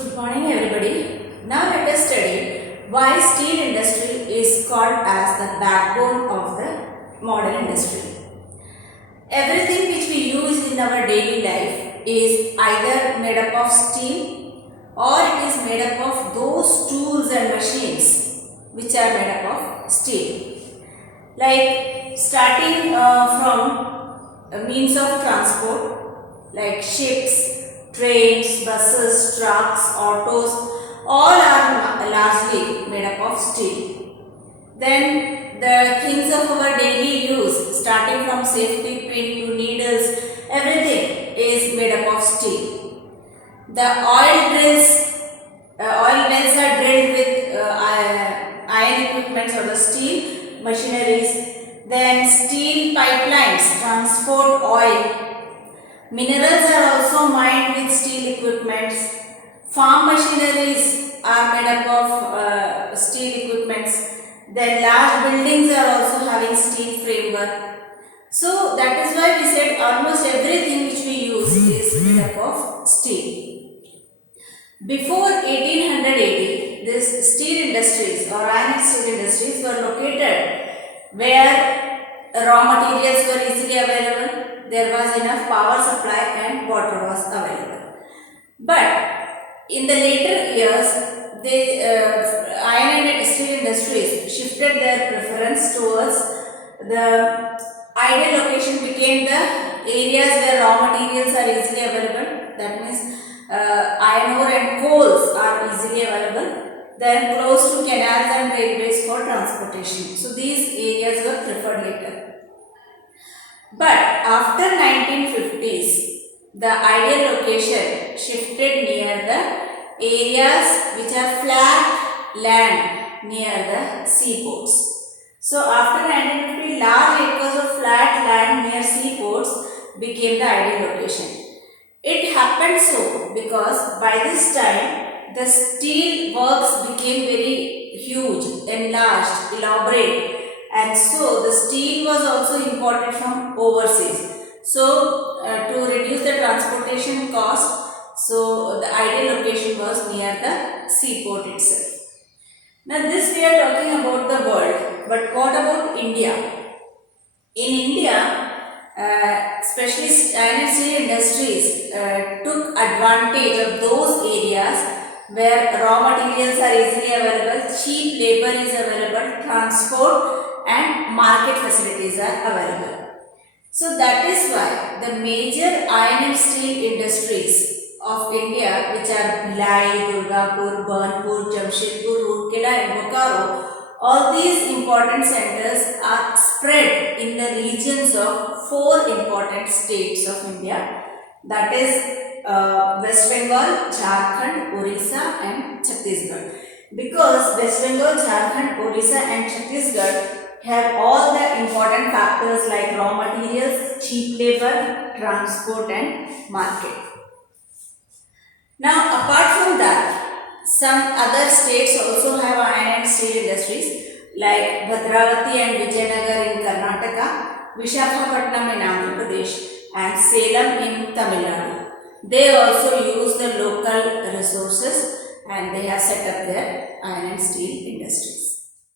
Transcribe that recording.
Good morning everybody. Now let us study why steel industry is called as the backbone of the modern industry. Everything which we use in our daily life is either made up of steel or it is made up of those tools and machines which are made up of steel. Like starting from means of transport like ships, trains, buses, trucks, autos, all are largely made up of steel. Then the things of our daily use, starting from safety pin to needles, everything is made up of steel. The oil wells are drilled with iron equipment or the steel machineries. Then steel pipelines transport oil. Minerals are also mined with steel equipments. Farm machineries are made up of steel equipments. Then large buildings are also having steel framework. So that is why we said almost everything which we use is made up of steel. Before 1880, these steel industries or iron steel industries were located where raw materials were easily available. There was enough power supply and water was available. But in the later years, the iron and steel industries shifted their preference towards the ideal location became the areas where raw materials are easily available. That means iron ore and coals are easily available. Then close to canals and railways for transportation. So these areas were preferred later. But after 1950s, the ideal location shifted near the areas which are flat land near the seaports. So after 1950, large acres of flat land near seaports became the ideal location. It happened so because by this time the steel works became very huge, enlarged, elaborate. And so the steel was also imported from overseas. So to reduce the transportation cost, so the ideal location was near the seaport itself. Now this we are talking about the world, but what about India? In India, especially iron and steel industries took advantage of those areas where raw materials are easily available, cheap labor is available, transport and market facilities are available. So that is why the major iron and steel industries of India, which are Bhilai, Durgapur, Burnpur, Jamshedpur, Rourkela and Bokaro, all these important centers are spread in the regions of 4 important states of India, that is West Bengal, Jharkhand, Orissa and Chhattisgarh. Because West Bengal, Jharkhand, Orissa and Chhattisgarh have all the important factors like raw materials, cheap labor, transport and market. Now apart from that, some other states also have iron and steel industries like Bhadravati and Vijayanagar in Karnataka, Visakhapatnam in Andhra Pradesh and Salem in Tamil Nadu. They also use the local resources and they have set up their iron and steel industries.